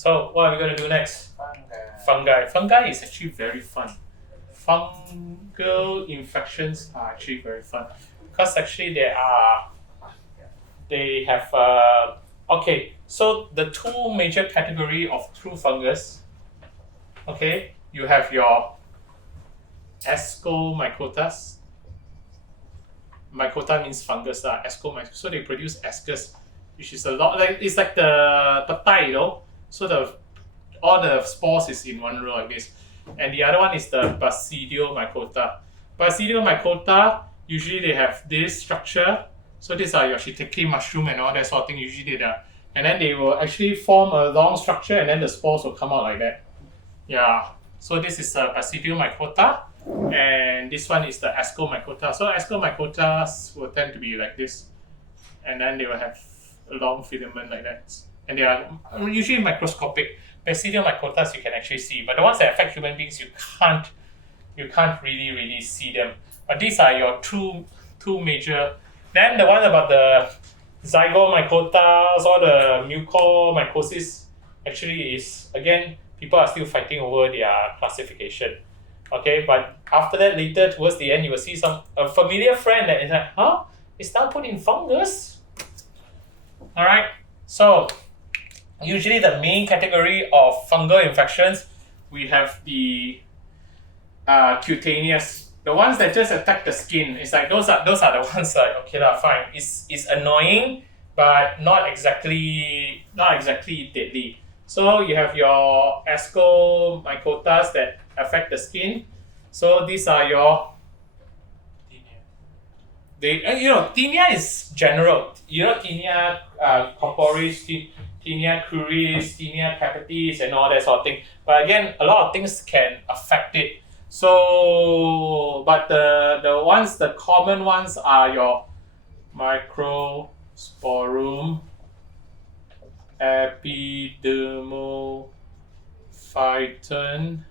So what are we going to do next? Fungi. Fungi is actually very fun. Fungal infections are actually very fun because actually they have okay. So the two major category of true fungus. Okay, you have your ascomycotas. Mycota means fungus, ascomycota. So they produce ascus, which is a lot like it's like the petai, you know. So all the spores is in one row like this. And the other one is the basidiomycota. Basidiomycota, usually they have this structure. So these are your shiitake mushroom and all that sort of thing, usually there. And then they will actually form a long structure and then the spores will come out like that. Yeah. So this is the basidiomycota. And this one is the ascomycota. So ascomycotas will tend to be like this. And then they will have a long filament like that. And they are usually microscopic. Basidiomycotas you can actually see, but the ones that affect human beings you can't really see them. But these are your two major. Then the one about the zygomycotas or the mucormycosis actually is, again, people are still fighting over their classification. Okay, but after that, later towards the end, you will see a familiar friend that is like, huh? It's now put in fungus. Alright, so usually the main category of fungal infections, we have the cutaneous. The ones that just attack the skin. It's like those are the ones like, okay fine. It's annoying, but not exactly deadly. So you have your ascomycotas that affect the skin. So these are your tinea is general. Tinea corporis, tinea cruris, tinea capitis, and all that sort of thing. But again, a lot of things can affect it. So, but the common ones are your Microsporum, epidermophytum,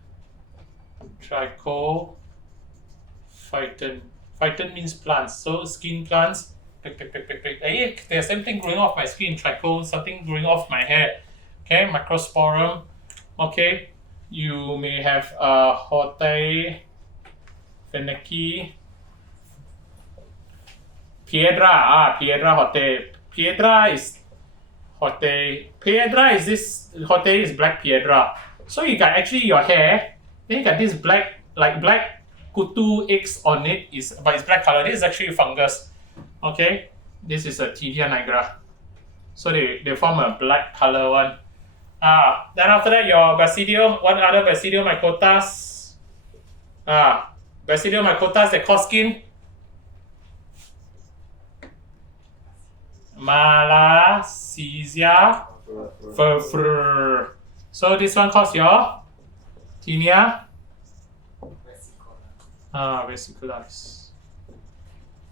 trichophytum. Phyton means plants, so skin plants. Hey, there's something growing off my skin. Something growing off my hair. Okay, Microsporum. Okay, you may have hortae, wernickii, piedraia. Piedraia is hortae. Piedraia is this. Hortae is black piedraia. So you got actually your hair. Then you got this black kutu eggs on it, but it's black color. This is actually fungus. Okay, this is a Tidia nigra. So they form a black color one. Then after that, your basidium. What other basidiomycotas? Basidiomycotas that cause skin. Malasezia, furfur. So this one cause your tinea. Vesicularis.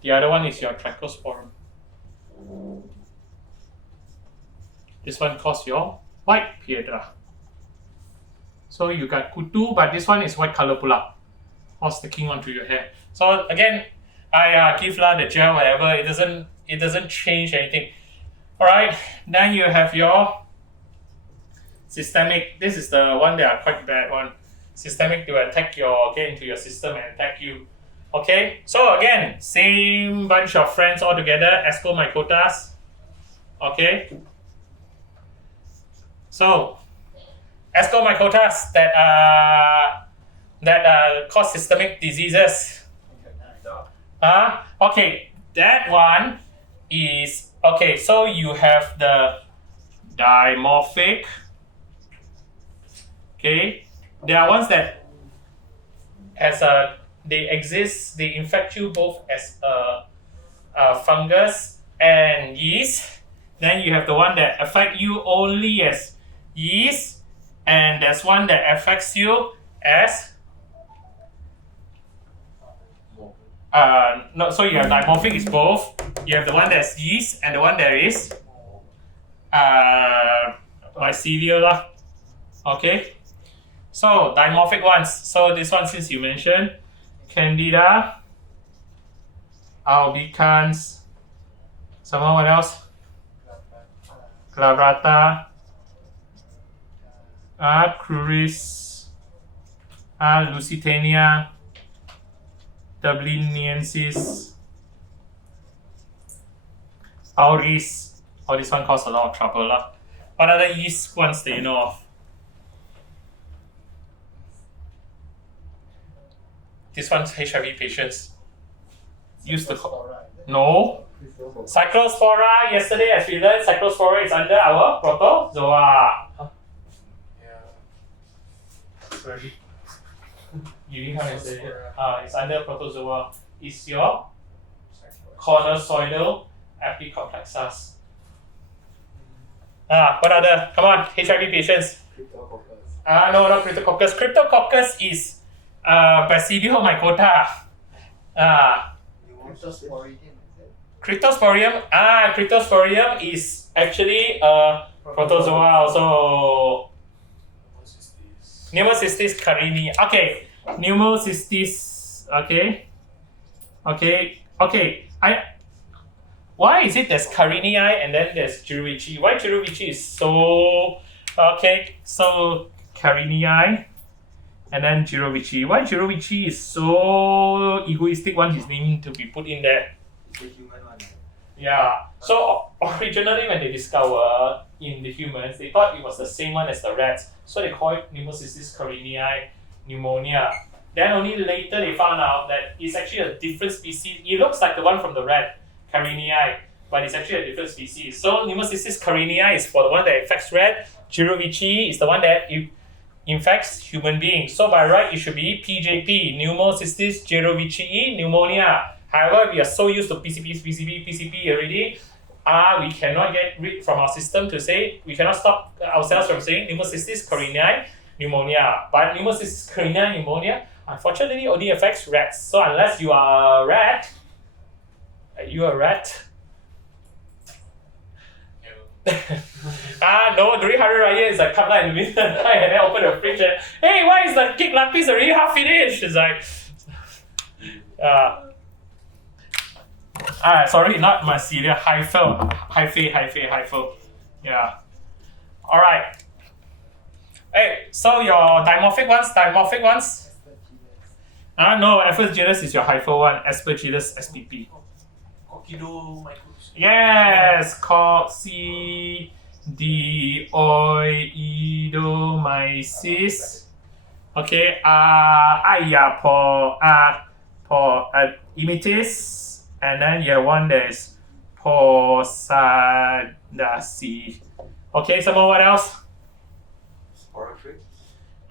The other one is your trichosporum. This one causes your white piedraia. So you got kutu, but this one is white color pula, all sticking onto your hair. So again, I give the gel, whatever. It doesn't change anything. All right. Then you have your systemic. This is the one that are quite bad one. Systemic to get into your system and attack you. Okay, so again, same bunch of friends all together, ascomycotas. Okay, so ascomycotas that cause systemic diseases. Okay, that one is okay. So you have the dimorphic. Okay. There are ones that they infect you both as a fungus and yeast. Then you have the one that affect you only as yeast, and there's one that affects you as no. So you have dimorphic is both. You have the one that's yeast and the one that is mycelial. Okay. So dimorphic ones. So this one, since you mentioned, candida, albicans, what else? Glabrata, Kruris, Lusitania, dubliniensis, auris. Oh, this one caused a lot of trouble lah. What other yeast ones that you know of? This one's HIV patients. Used to no. Cyclospora, yesterday as we learned, Cyclospora is under our protozoa. Huh? Yeah. Sorry. You didn't come and say it. It's under protozoa. Is your cornosoidal epicomplexus. What other? Come on, HIV patients. Cryptococcus. No, not Cryptococcus. Cryptococcus is basidiomycota. Cryptosporidium, is it? Cryptosporium is actually protozoa also. Pneumocystis carinii. Okay, pneumocystis. Okay. Why is it there's carinii and then there's jirovecii? Why jirovecii is so okay? So carinii and then jirovecii. Why jirovecii is so egoistic? Want his name to be put in there. It's a human one. Yeah. So originally when they discovered in the humans, they thought it was the same one as the rats. So they call it Pneumocystis carinii pneumonia. Then only later they found out that it's actually a different species. It looks like the one from the rat, carinii, but it's actually a different species. So Pneumocystis carinii is for the one that infects rat. Jirovecii is the one that infects human beings. So by right, it should be PJP, Pneumocystis jirovecii pneumonia. However, we are so used to PCP already, we cannot get rid from our system to say, we cannot stop ourselves from saying Pneumocystis carinii pneumonia. But Pneumocystis carinii pneumonia, unfortunately, only affects rats. So unless you are a rat, no, during Hari Raya, it's like come in the middle of the night and then open the fridge and, hey, why is the cake lapis already half finished? It's like, sorry, not Malasezia, Hyphae. Yeah. Alright. Hey, so your dimorphic ones? No, aspergillus is your Hyphae one, aspergillus SPP. Yes, coccidioides. Okay, imitis, and then you have one that is posadasii. Okay, some more, what else?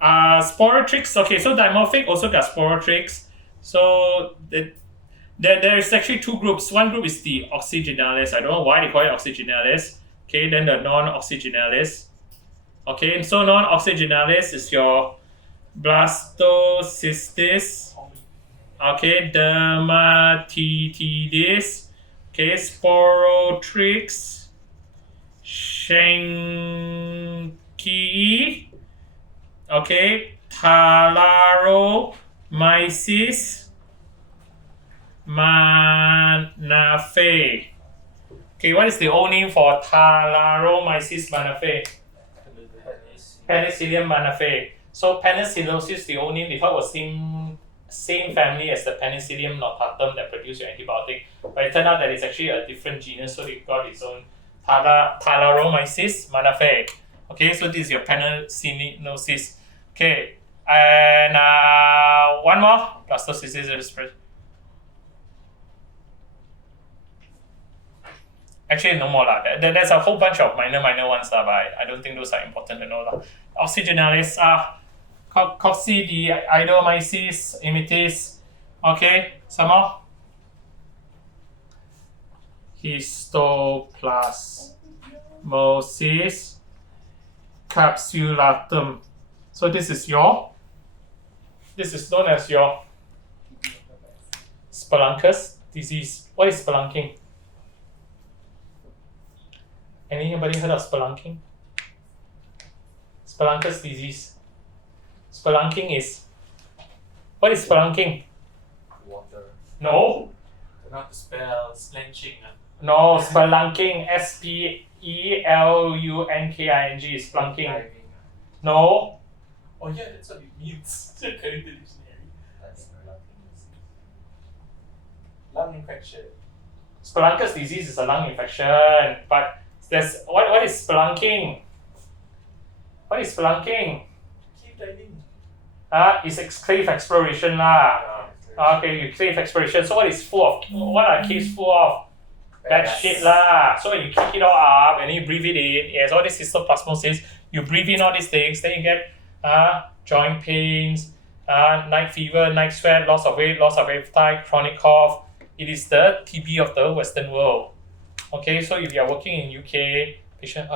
Sporotrix. Okay, so dimorphic also got sporotrix. So there is actually two groups. One group is the oxyginalis. I don't know why they call it oxyginalis. Okay, then the non-oxyginalis. Okay, so non-oxyginalis is your Blastomyces. Okay, dermatitidis. Okay, sporotrix, Fungi. Okay, Thalaromyces, Manaphei. Okay, what is the old name for Thalaromyces manaphei? Penicillium manaphei. So penicillosis, the old name, they thought was same family as the Penicillium notatum that produce your antibiotic, but it turned out that it's actually a different genus, so it got its own Thalaromyces manaphei. Okay, so this is your penicillosis. Okay, and one more, Blastomyces. Actually, no more lah. There's a whole bunch of minor ones lah, but I don't think those are important to know lah. Oxyginalis, coccidioides, imitis. Okay, some more. Histoplasmosis capsulatum. So this is known as your Speluncus disease. What is spelunking? Anybody heard of spelunking? Speluncus disease. Spelunking is. What is spelunking? Water. No. Not spell slenching. No, spelunking. Spelunking. Spelunking. No. Oh yeah, that's what it means. According to the dictionary. That's Lung infection. Spelunker's disease is a lung infection, but there's what is spelunking? What is spelunking? Keep diving. It's cave exploration lah. Okay, you cave exploration. So what are caves full of? Bad shit lah. So when you kick it all up and then you breathe it in, yes, all this histoplasmosis, you breathe in all these things, then you get joint pains, night fever, night sweat, loss of weight, loss of appetite, chronic cough. It is the TB of the Western world. Okay, so if you are working in UK, patient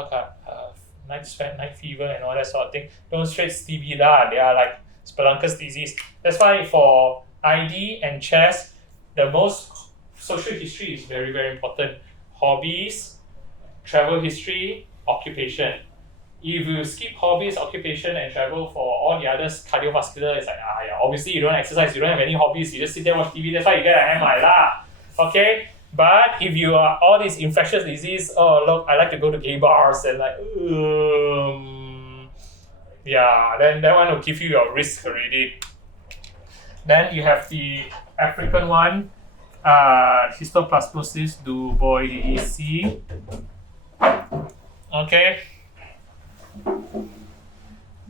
night sweat, night fever, and all that sort of thing, don't stress TB lah. They are like spelunker's disease. That's why for ID and chest, the most social history is very, very important. Hobbies, travel history, occupation. If you skip hobbies, occupation, and travel for all the others, cardiovascular, it's like, yeah, obviously you don't exercise, you don't have any hobbies, you just sit there watch TV, that's why you get an MI lah. Okay? But if you are all these infectious disease, oh look, I like to go to gay bars and like, yeah, then that one will give you your risk already. Then you have the African one, histoplasmosis duboisii. Okay.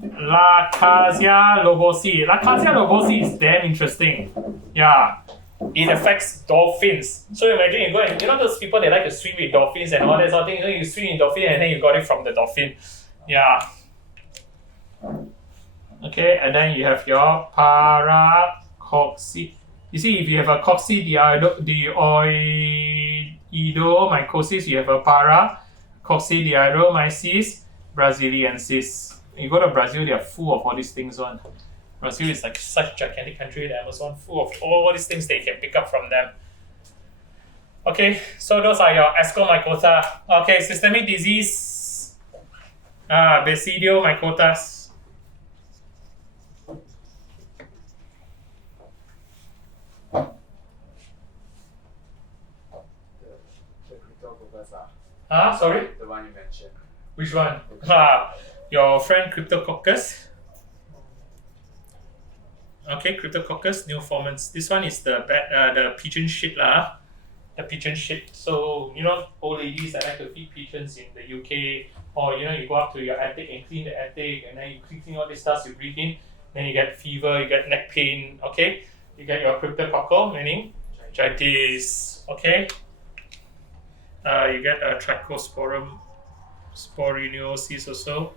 Lacazia lobosi. Lacazia lobosi is damn interesting. Yeah. It affects dolphins. So imagine you go and, those people, they like to swim with dolphins and all that sort of thing. You swim in dolphin and then you got it from the dolphin. Yeah. Okay, and then you have your paracocci. You see, if you have a coccidioidomycosis, you have a coccidioidomyces brasiliensis. You go to Brazil, they are full of all these things on. Brazil is like such a gigantic country, the Amazon, full of all these things that you can pick up from them. Okay, so those are your ascomycota. Okay, systemic disease, basidiomycotas. the cryptococcus. Sorry? The one you mentioned. Which one? Your friend Cryptococcus. Okay, Cryptococcus neoformans. This one is the pigeon shit lah. The pigeon shit. So old ladies that like to feed pigeons in the UK, or you go up to your attic and clean the attic, and then you clean all this stuff, you breathe in, then you get fever, you get neck pain. Okay, you get your cryptococcal meningitis. Okay, you get a trichosporum sporinosis also,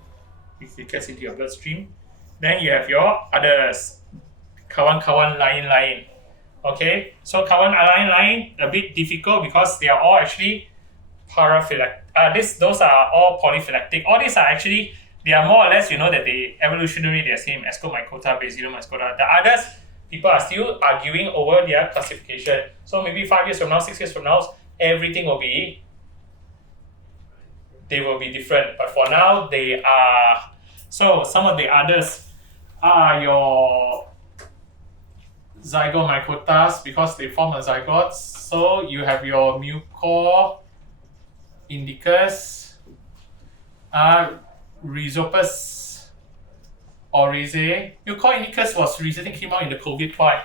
if it gets into your bloodstream. Then you have your others. Kawan-kawan lain-lain. Okay, so kawan lain-lain a bit difficult because they are all actually paraphylactic. Those are all polyphylactic. All these are actually, they are more or less, that they evolutionary they're same, ascomycota, basidiomycota. The others, people are still arguing over their classification. So maybe 5 years from now, 6 years from now, everything will be different. But for now, they are. So some of the others are your zygomycotas because they form a zygote. So you have your mucorindicus, Rhizopus oryzae. Mucorindicus was recently came out in the COVID. Why?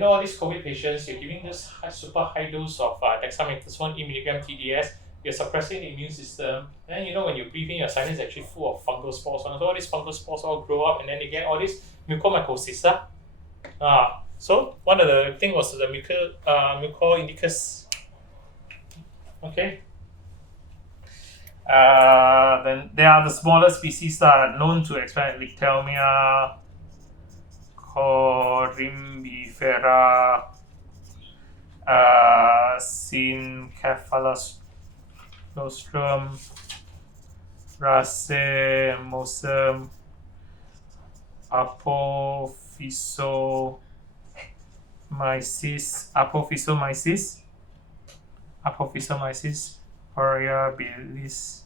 All these COVID patients, you're giving this super high dose of dexamethasone 8 mg TDS. You're suppressing the immune system. And when you breathe in, your sinus is actually full of fungal spores. So all these fungal spores all grow up and then they get all this mucormycosis. So one of the things was the mucorindicus. Okay. Then there are the smaller species that are known to expand Lictelmia, Corymbifera, Syncephalostrum, Racemosum, Apophysomyces, Hortaeabilis.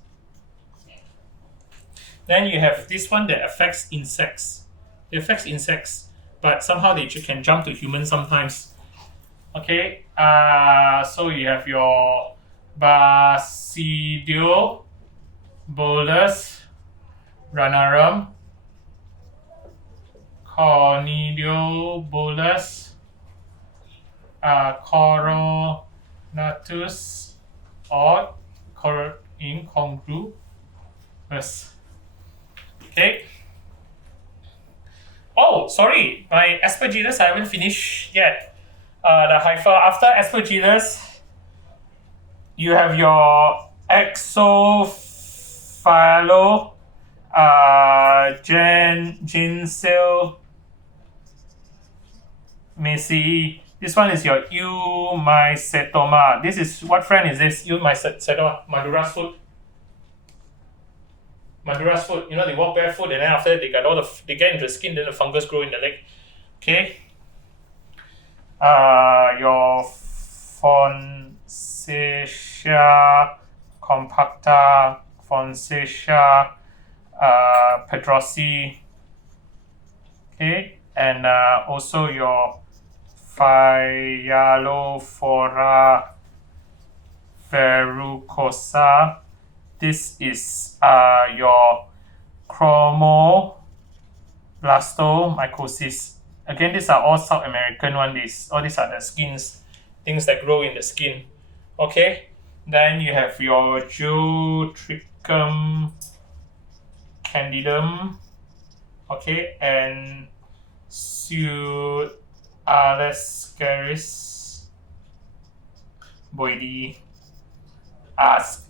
Then you have this one that affects insects. It affects insects, but somehow they can jump to humans sometimes. Okay, so you have your Basidiomycota, Ranarum, Cornidiobolus, Coronatus, or incongruous. Okay. Oh, sorry, my aspergillus I haven't finished yet. The Hyphae. After aspergillus, you have your exophilo, Ginsel-Macy. This one is your Eumycetoma. This is, what friend is this? Eumycetoma, Madura's foot. Madura's foot. You know, they walk barefoot and then after that they get into the skin, then the fungus grow in the leg. Okay. Your Fonseca compacta, Fonseca pedrosi. Okay, and also your Phyalophora verrucosa. This is your Blastomyces. Again, these are all South American ones. All these are the skins, things that grow in the skin. Okay, then you have your Geotrichum candidum. Okay, and Pseudalascaris boydii.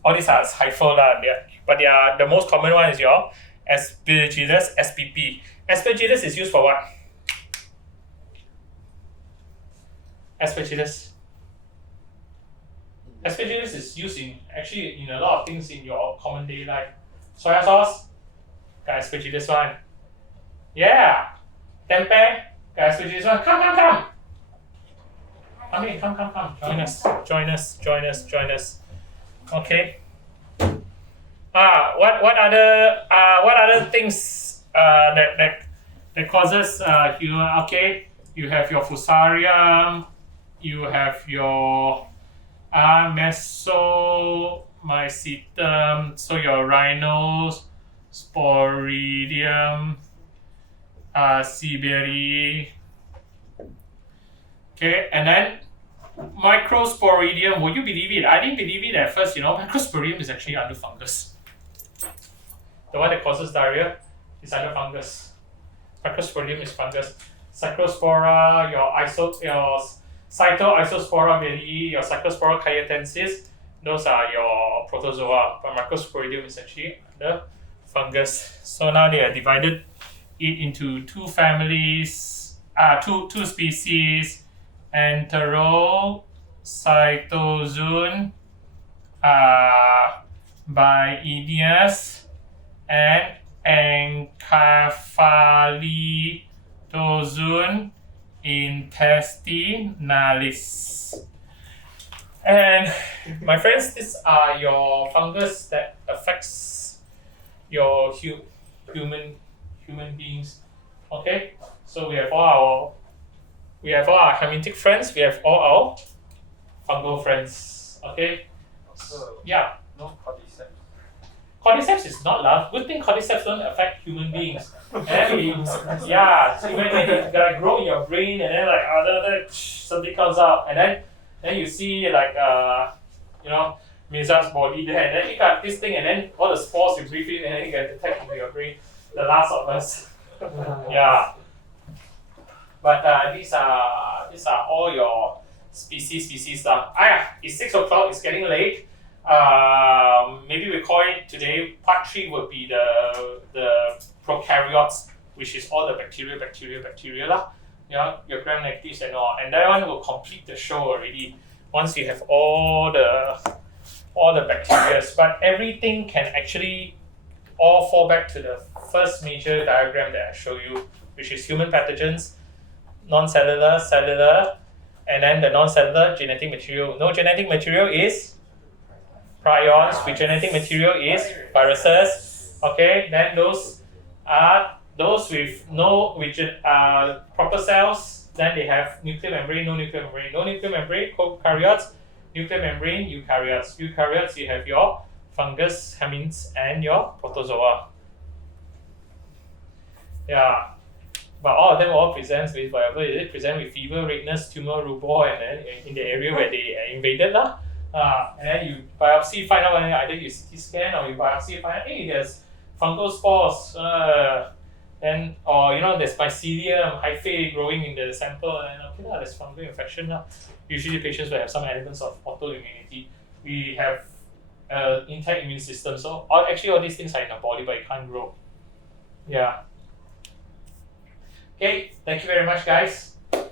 All these are Hyphae, but the most common one is your Aspergillus spp. Aspergillus is used for what? Aspergillus is used in a lot of things in your common day life. Soya sauce, got aspergillus one. Yeah. Tempeh, got aspergillus one. Come. Come in, come. Join us. Okay. What other things that causes humor? Okay, you have your fusarium, you have your Mesomycetum, so your Rhinosporidium, Siberii. Okay, and then Microsporidium, would you believe it? I didn't believe it at first, Microsporidium is actually under fungus. The one that causes diarrhea is under fungus. Microsporidium is fungus. Cyclospora, your Cytoisospora belii, your Cyclospora cayetensis, those are your protozoa, but Microsporidium is actually under fungus. So now they are divided it into two families, two species, Enterocytozoon, Baidius, and Encephalidozoon intestinalis. And my friends, these are your fungus that affects your human beings. Okay, so we have all our helminthic friends, we have all our fungal friends. Okay, Also, yeah. no cordyceps. Cordyceps is not love. Good thing cordyceps don't affect human beings. And then so imagine it gotta grow in your brain, and then something comes out, and then you see Misa's body there, and then you got this thing, and then all the spores you breathe in, and then you get attacked into your brain. The last of us. Yeah. But these are all your species stuff. It's 6 o'clock. It's getting late. Maybe we call it today. Part 3 would be the prokaryotes, which is all the bacteria lah. Yeah, your gram-negatives and all. And that one will complete the show already. Once you have all the bacteria, but everything can actually all fall back to the first major diagram that I show you, which is human pathogens, non-cellular, cellular, and then the non-cellular genetic material. No genetic material is prions, with genetic material is viruses. Okay, then those with proper cells Then they have nuclear membrane, no nuclear membrane. No nuclear membrane, prokaryotes. Nuclear membrane, eukaryotes. Eukaryotes, you have your fungus, hemids, and your protozoa. Yeah. But all of them all presents with whatever it is, present with fever, redness, tumor, rubor, and then in the area where they invaded. And then you biopsy, find out whether either you CT scan or you biopsy, find out, hey, there's fungal spores. Then, or there's Basidium, Hyphae growing in the sample, and okay, there's fungal infection. Usually patients will have some elements of autoimmunity. We have intact immune system, so actually all these things are in the body, but it can't grow. Yeah. Okay, thank you very much, guys.